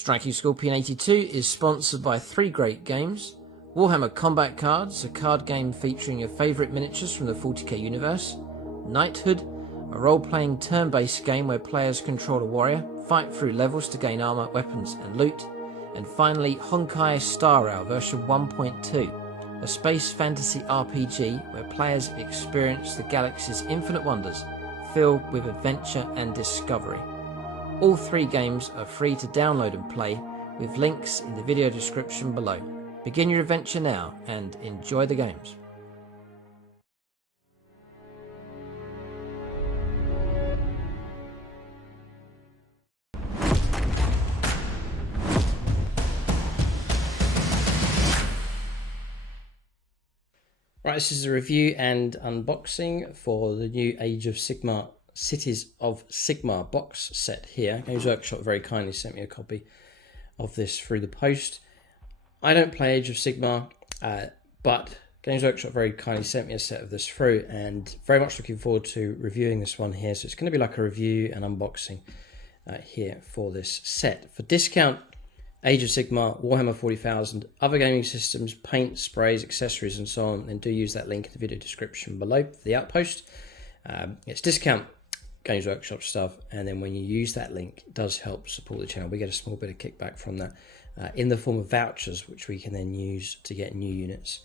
Striking Scorpion 82 is sponsored by three great games: Warhammer Combat Cards, a card game featuring your favourite miniatures from the 40k universe; Knighthood, a role-playing turn-based game where players control a warrior, fight through levels to gain armour, weapons and loot; and finally HONKAI Star Rail version 1.2, a space fantasy RPG where players experience the galaxy's infinite wonders, filled with adventure and discovery. All three games are free to download and play, with links in the video description below. Begin your adventure now and enjoy the games. Right, this is a review and unboxing for the new Age of Sigmar Cities of Sigmar box set here. Games Workshop very kindly sent me a copy of this through the post. I don't play Age of Sigmar, but Games Workshop very kindly sent me a set of this through, and very much looking forward to reviewing this one here. So it's going to be like a review and unboxing here for this set. For discount, Age of Sigmar, Warhammer 40,000, other gaming systems, paint, sprays, accessories and so on, then do use that link in the video description below for the Outpost. It's discount Games Workshop stuff, and then when you use that link, it does help support the channel. We get a small bit of kickback from that in the form of vouchers, which we can then use to get new units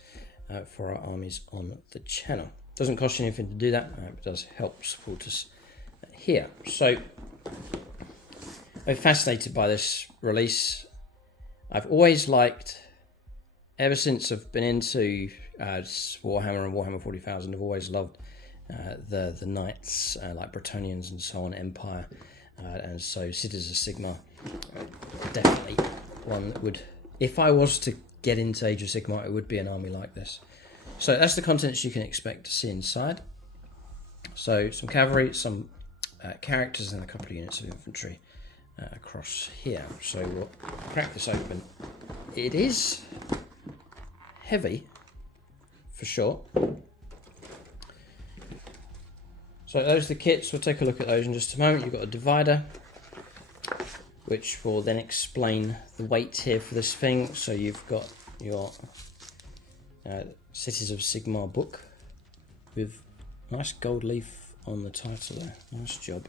for our armies on the channel. Doesn't cost you anything to do that, but it does help support us here. So I'm fascinated by this release. I've always liked, ever since I've been into Warhammer and Warhammer 40,000, I've always loved the knights, like Bretonnians and so on, Empire, and so Cities of Sigmar, definitely one that would, if I was to get into Age of Sigmar, it would be an army like this. So that's the contents you can expect to see inside. So some cavalry, some characters, and a couple of units of infantry across here. So we'll crack this open. It is heavy for sure. So those are the kits. We'll take a look at those in just a moment. You've got a divider, which will then explain the weight here for this thing. So you've got your Cities of Sigmar book with nice gold leaf on the title there. Nice job.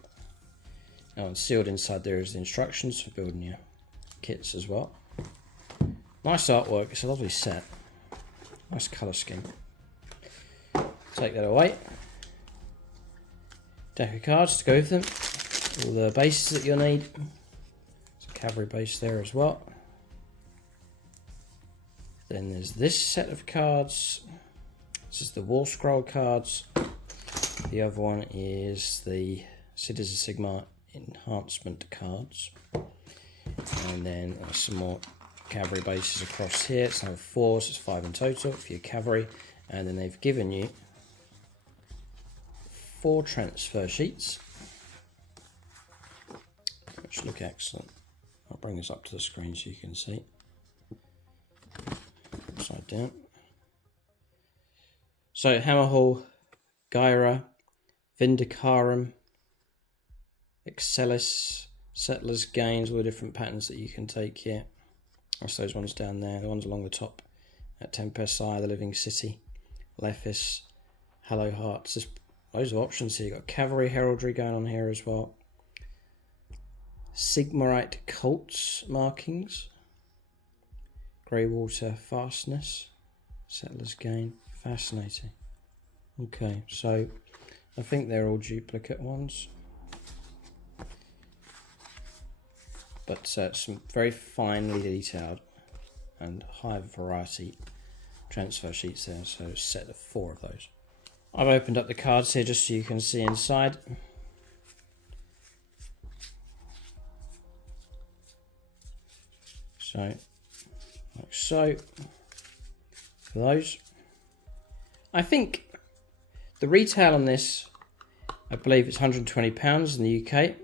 Oh, and sealed inside there is the instructions for building your kits as well. Nice artwork. It's a lovely set. Nice colour scheme. Take that away. Deck of cards to go with them. All the bases that you'll need. There's a cavalry base there as well. Then there's this set of cards. This is the War Scroll cards. The other one is the Cities of Sigmar enhancement cards. And then some more cavalry bases across here. It's now 4, so it's 5 in total for your cavalry. And then they've given you 4 transfer sheets, which look excellent. I'll bring this up to the screen so you can see. Upside down. So Hammerhall, Gyra, Vindicarum, Excellis, Settlers Gains, all the different patterns that you can take here. That's those ones down there, the ones along the top. At Tempestai, the Living City, Lephis, Hallow Hearts. There's loads of options here. You've got Cavalry Heraldry going on here as well. Sigmarite Cults markings. Greywater Fastness. Settlers Gain. Fascinating. Okay, so I think they're all duplicate ones. But some very finely detailed and high variety transfer sheets there. So a set of 4 of those. I've opened up the cards here just so you can see inside. So, like so, for those. I think the retail on this, I believe it's £120 in the UK.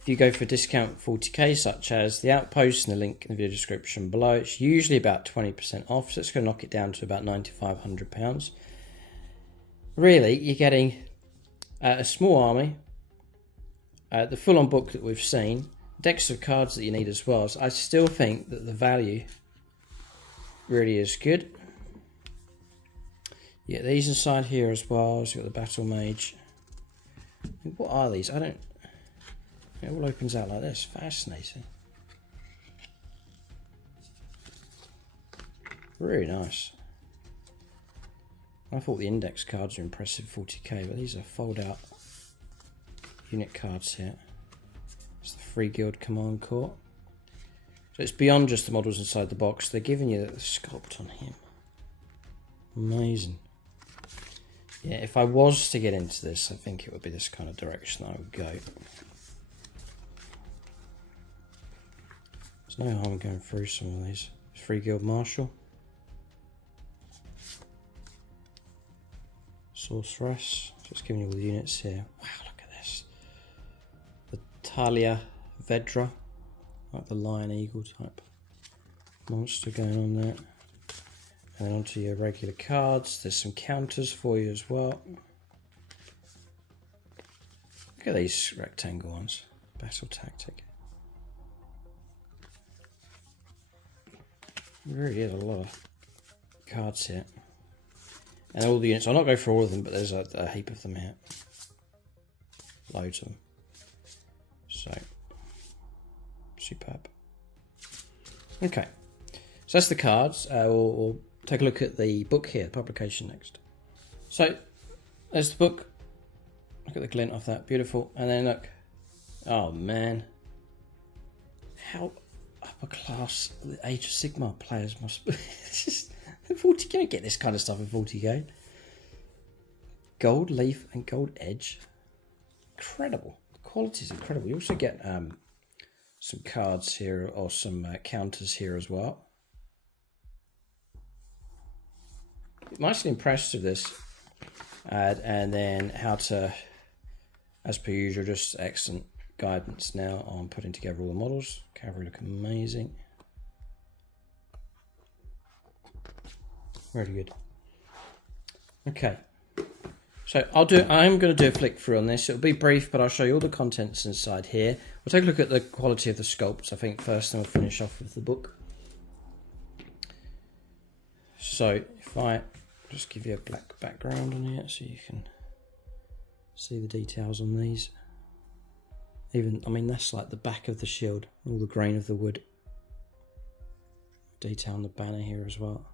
If you go for discount 40k, such as the Outpost and the link in the video description below, it's usually about 20% off, so it's going to knock it down to about £9,500. Really, you're getting a small army, the full-on book that we've seen, decks of cards that you need as well. So I still think that the value really is good. Yeah, these inside here as well. So you've got the Battle Mage. What are these? I don't... It all opens out like this. Fascinating. Really nice. I thought the index cards were impressive 40k, but these are fold out unit cards here. It's the Free Guild Command Corps. So it's beyond just the models inside the box. They're giving you the sculpt on him. Amazing. Yeah, if I was to get into this, I think it would be this kind of direction I would go. There's no harm going through some of these. Free Guild Marshal. Sorceress. Just giving you all the units here. Wow, look at this. The Talia Vedra. Like the lion eagle type monster going on there. And then onto your regular cards. There's some counters for you as well. Look at these rectangle ones. Battle Tactic. There really is a lot of cards here. And all the units, I'll not go through all of them, but there's a heap of them here. Loads of them. So, superb. Okay, so that's the cards. We'll take a look at the book here, the publication next. So, there's the book. Look at the glint off that, beautiful. And then look, oh man, how upper class the Age of Sigmar players must be. It's just 40, can you get this kind of stuff in 40k? Gold leaf and gold edge. Incredible. The quality is incredible. You also get some cards here, or some counters here as well. Nicely impressed with this. And then how to, as per usual, just excellent guidance now on putting together all the models. Cavalry look amazing. Really good. Okay, so I'm going to do a flick through on this. It'll be brief, but I'll show you all the contents inside here. We'll take a look at the quality of the sculpts, I think, first, and we'll finish off with the book. So if I just give you a black background on here so you can see the details on these. Even, I mean, that's like the back of the shield, all the grain of the wood. Detail on the banner here as well.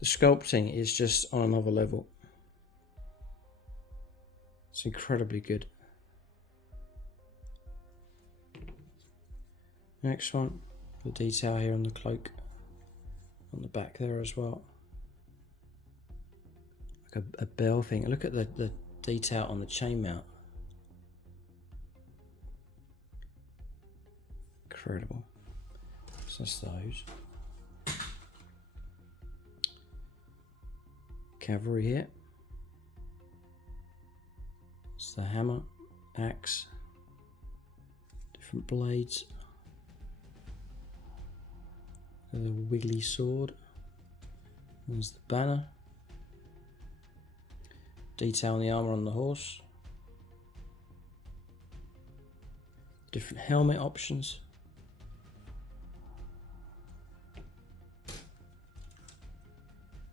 The sculpting is just on another level. It's incredibly good. Next one, the detail here on the cloak, on the back there as well. Like a bell thing. Look at the detail on the chain mount. Incredible. So that's those. Cavalry here. It's the hammer, axe, different blades. The wiggly sword. There's the banner. Detail on the armor on the horse. Different helmet options.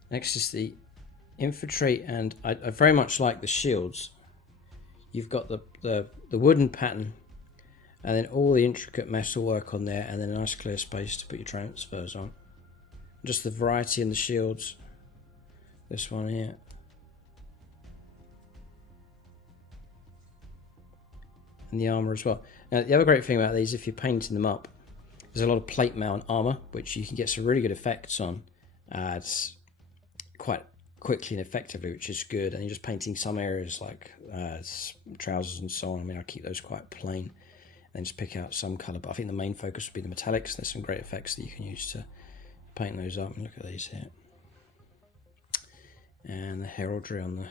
Next is the infantry, and I very much like the shields. You've got the wooden pattern, and then all the intricate metal work on there, and then a nice clear space to put your transfers on. Just the variety in the shields. This one here. And the armour as well. Now the other great thing about these, if you're painting them up, there's a lot of plate mail and armour, which you can get some really good effects on. It's quite quickly and effectively, which is good. And you're just painting some areas like trousers and so on. I mean, I keep those quite plain and just pick out some colour, but I think the main focus would be the metallics. There's some great effects that you can use to paint those up. And look at these here. And the heraldry on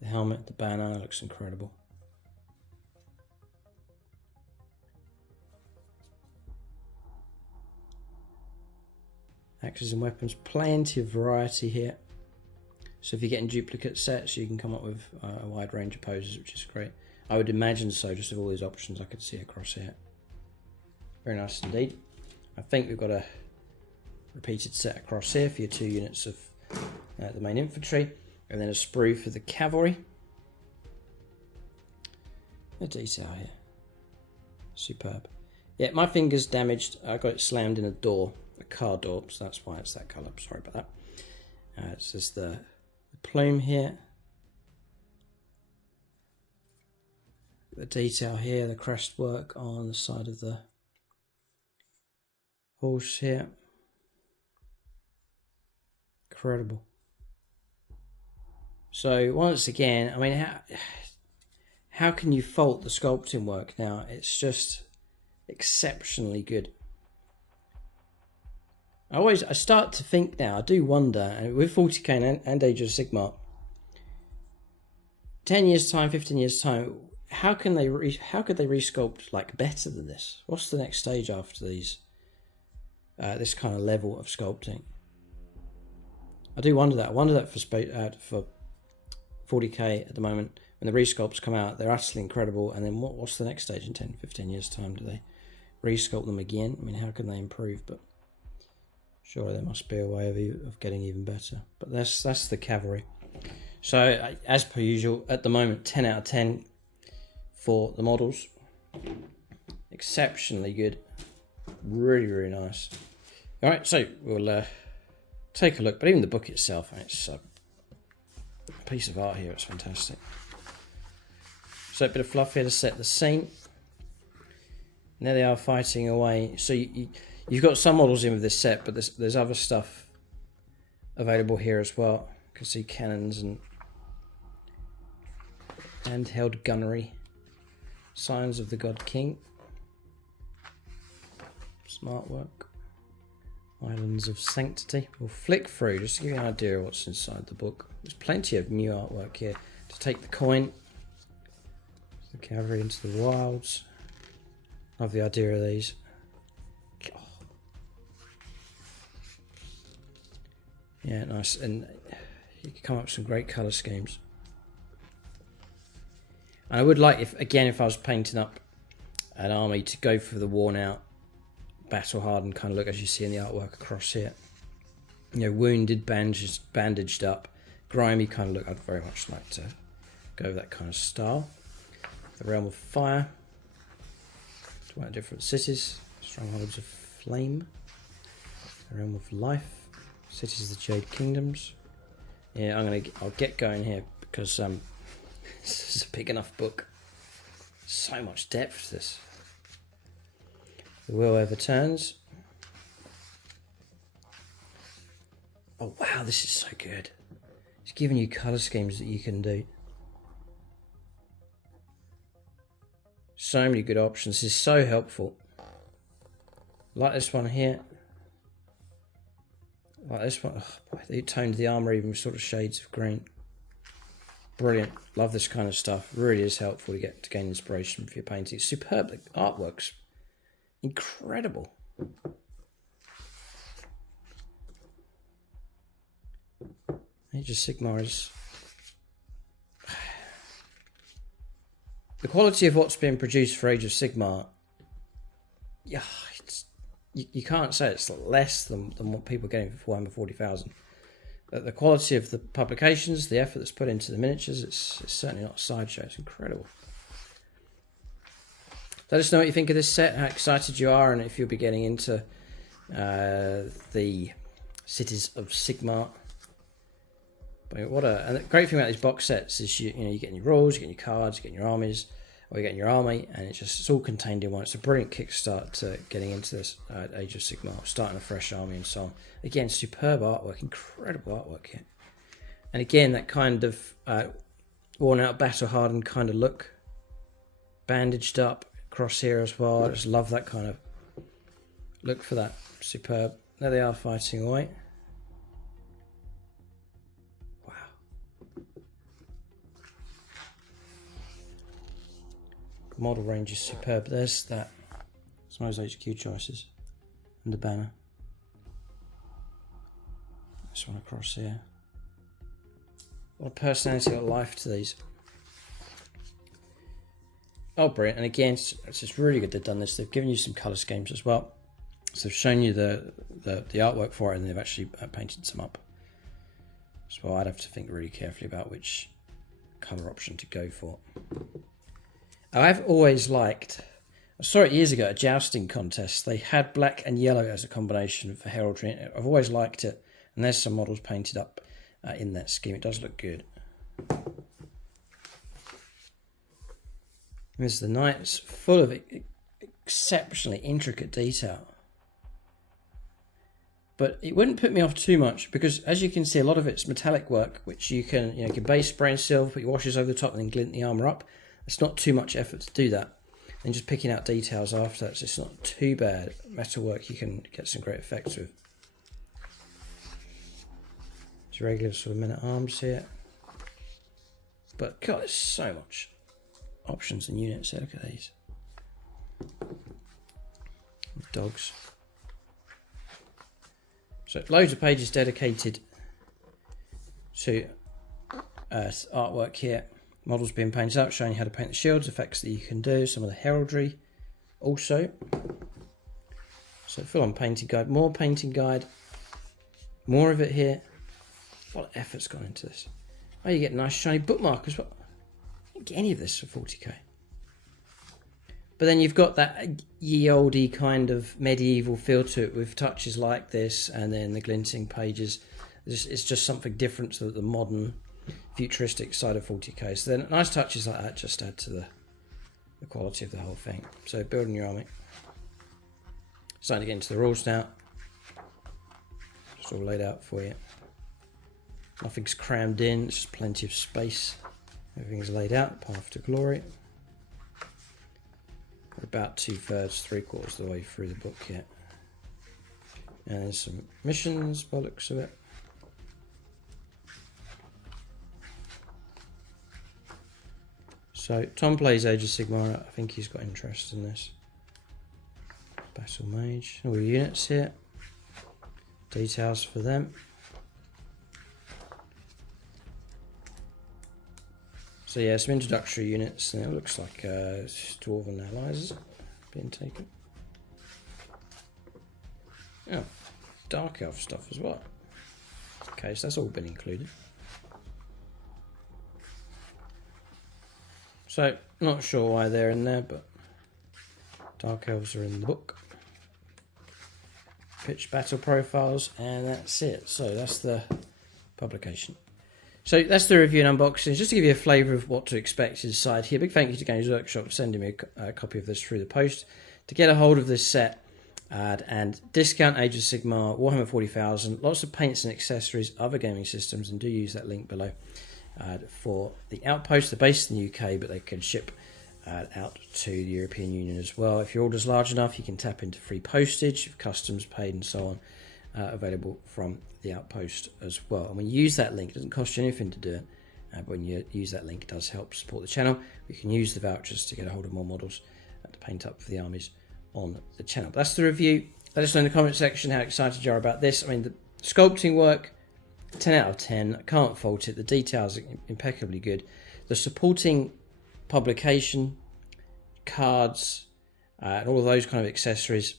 the helmet, the banner, looks incredible. Axes and weapons, plenty of variety here. So if you're getting duplicate sets, you can come up with a wide range of poses, which is great. I would imagine so, just with all these options I could see across here. Very nice indeed. I think we've got a repeated set across here for your 2 units of the main infantry, and then a sprue for the cavalry. The detail here, superb. Yeah, my finger's damaged. I got it slammed in a door, a car door, so that's why it's that colour. Sorry about that. It's just the plume here, the detail here, the crest work on the side of the horse here. Incredible. So once again, I mean, how can you fault the sculpting work now? It's just exceptionally good. I start to think now, I do wonder, and with 40k and Age of Sigmar, 10 years time, 15 years time, how could they resculpt like better than this? What's the next stage after these this kind of level of sculpting? I do wonder that. I wonder that for 40k at the moment, when the resculpts come out, they're utterly incredible, and then what's the next stage in 10, 15 years time? Do they resculpt them again? I mean, how can they improve? But surely there must be a way of getting even better. But that's the cavalry. So as per usual, at the moment, 10 out of 10 for the models. Exceptionally good. Really, really nice. All right, so we'll take a look. But even the book itself, it's a piece of art here. It's fantastic. So a bit of fluff here to set the scene. And there they are fighting away. So you've got some models in with this set, but there's other stuff available here as well. You can see cannons and handheld gunnery. Signs of the God King. Smart work. Islands of Sanctity. We'll flick through just to give you an idea of what's inside the book. There's plenty of new artwork here. To take the coin. The cavalry into the wilds. Love the idea of these. Yeah, nice. And you can come up with some great colour schemes. And I would like, if I was painting up an army, to go for the worn out, battle hardened kind of look, as you see in the artwork across here. You know, wounded, bandaged up, grimy kind of look. I'd very much like to go with that kind of style. The Realm of Fire. 20 different cities. Strongholds of Flame. The Realm of Life. Cities of the Jade Kingdoms. Yeah, I'll get going here because this is a big enough book. So much depth to this. The Wheel Ever Turns. Oh wow, this is so good. It's giving you colour schemes that you can do. So many good options. This is so helpful. Like this one here. Like this one. Oh boy, they toned the armour even with sort of shades of green. Brilliant. Love this kind of stuff. Really is helpful to gain inspiration for your painting. It's superb. The artwork's incredible. Age of Sigmar is... The quality of what's being produced for Age of Sigmar, yeah, you can't say it's less than what people are getting for Warhammer 40,000. The quality of the publications, the effort that's put into the miniatures, it's certainly not a sideshow. It's incredible. Let us know what you think of this set, how excited you are, and if you'll be getting into the Cities of Sigmar. But and the great thing about these box sets is you're getting your rules, you're getting your cards, you're getting your armies, or you're getting your army, and it's all contained in one. It's a brilliant kickstart to getting into this Age of Sigmar, starting a fresh army and so on. Again, superb artwork, incredible artwork here. And again, that kind of worn out, battle hardened kind of look. Bandaged up across here as well. I just love that kind of look for that. Superb. There they are fighting away. Model range is superb. There's that. Some of those HQ choices. And the banner. This one across here. A lot of personality, a lot of life to these. Oh, brilliant. And again, it's just really good they've done this. They've given you some colour schemes as well. So they've shown you the artwork for it, and they've actually painted some up. So I'd have to think really carefully about which colour option to go for. I've always liked, I saw it years ago at a jousting contest. They had black and yellow as a combination for heraldry. I've always liked it. And there's some models painted up in that scheme. It does look good. There's the knights, full of exceptionally intricate detail. But it wouldn't put me off too much because, as you can see, a lot of it's metallic work, which you can, you can base spray and silver, put your washes over the top, and then glint the armour up. It's not too much effort to do that. And just picking out details after that, so it's not too bad. Metalwork, you can get some great effects with. It's regular sort of men-at-arms here. But God, there's so much options and units here. Look at these. Dogs. So loads of pages dedicated to artwork here. Models being painted up, showing you how to paint the shields, effects that you can do, some of the heraldry also. So full on painting guide, more painting guide, more of it here. A lot of effort's gone into this. Oh, you get a nice shiny bookmark as well. You don't get any of this for 40k. But then you've got that ye olde kind of medieval feel to it with touches like this, and then the glinting pages. It's just something different to the modern futuristic side of 40k. So then nice touches like that just add to the quality of the whole thing. So building your army. Starting to get into the rules now. Just all laid out for you. Nothing's crammed in, it's just plenty of space. Everything's laid out, path to glory. We're about 2/3, 3/4 of the way through the book yet. And there's some missions by the looks of it. So Tom plays Age of Sigmar. I think he's got interest in this. Battle Mage. All the units here. Details for them. So yeah, some introductory units. And it looks like Dwarven allies being taken. Oh, Dark Elf stuff as well. Okay, so that's all been included. So, not sure why they're in there, but Dark Elves are in the book. Pitch battle profiles, and that's it. So that's the publication. So that's the review and unboxing. Just to give you a flavour of what to expect inside here. Big thank you to Games Workshop for sending me a copy of this through the post. To get a hold of this set and discount Age of Sigmar, Warhammer 40,000, lots of paints and accessories, other gaming systems, and do use that link below. For the Outpost. They're based in the UK, but they can ship out to the European Union as well. If your order's large enough, you can tap into free postage, customs paid, and so on, available from the Outpost as well. And when you use that link, it doesn't cost you anything to do it, but when you use that link, it does help support the channel. You can use the vouchers to get a hold of more models to paint up for the armies on the channel. That's the review. Let us know in the comment section how excited you are about this. I mean, the sculpting work, 10 out of 10. I can't fault it. The details are impeccably good. The supporting publication, cards, and all of those kind of accessories,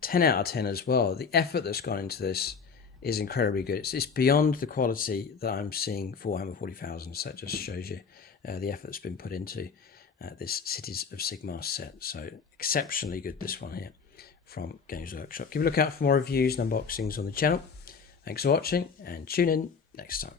10 out of 10 as well. The effort that's gone into this is incredibly good. It's beyond the quality that I'm seeing for Warhammer 40,000. So that just shows you the effort that's been put into this Cities of Sigmar set. So exceptionally good, this one here from Games Workshop. Keep a look out for more reviews and unboxings on the channel. Thanks for watching, and tune in next time.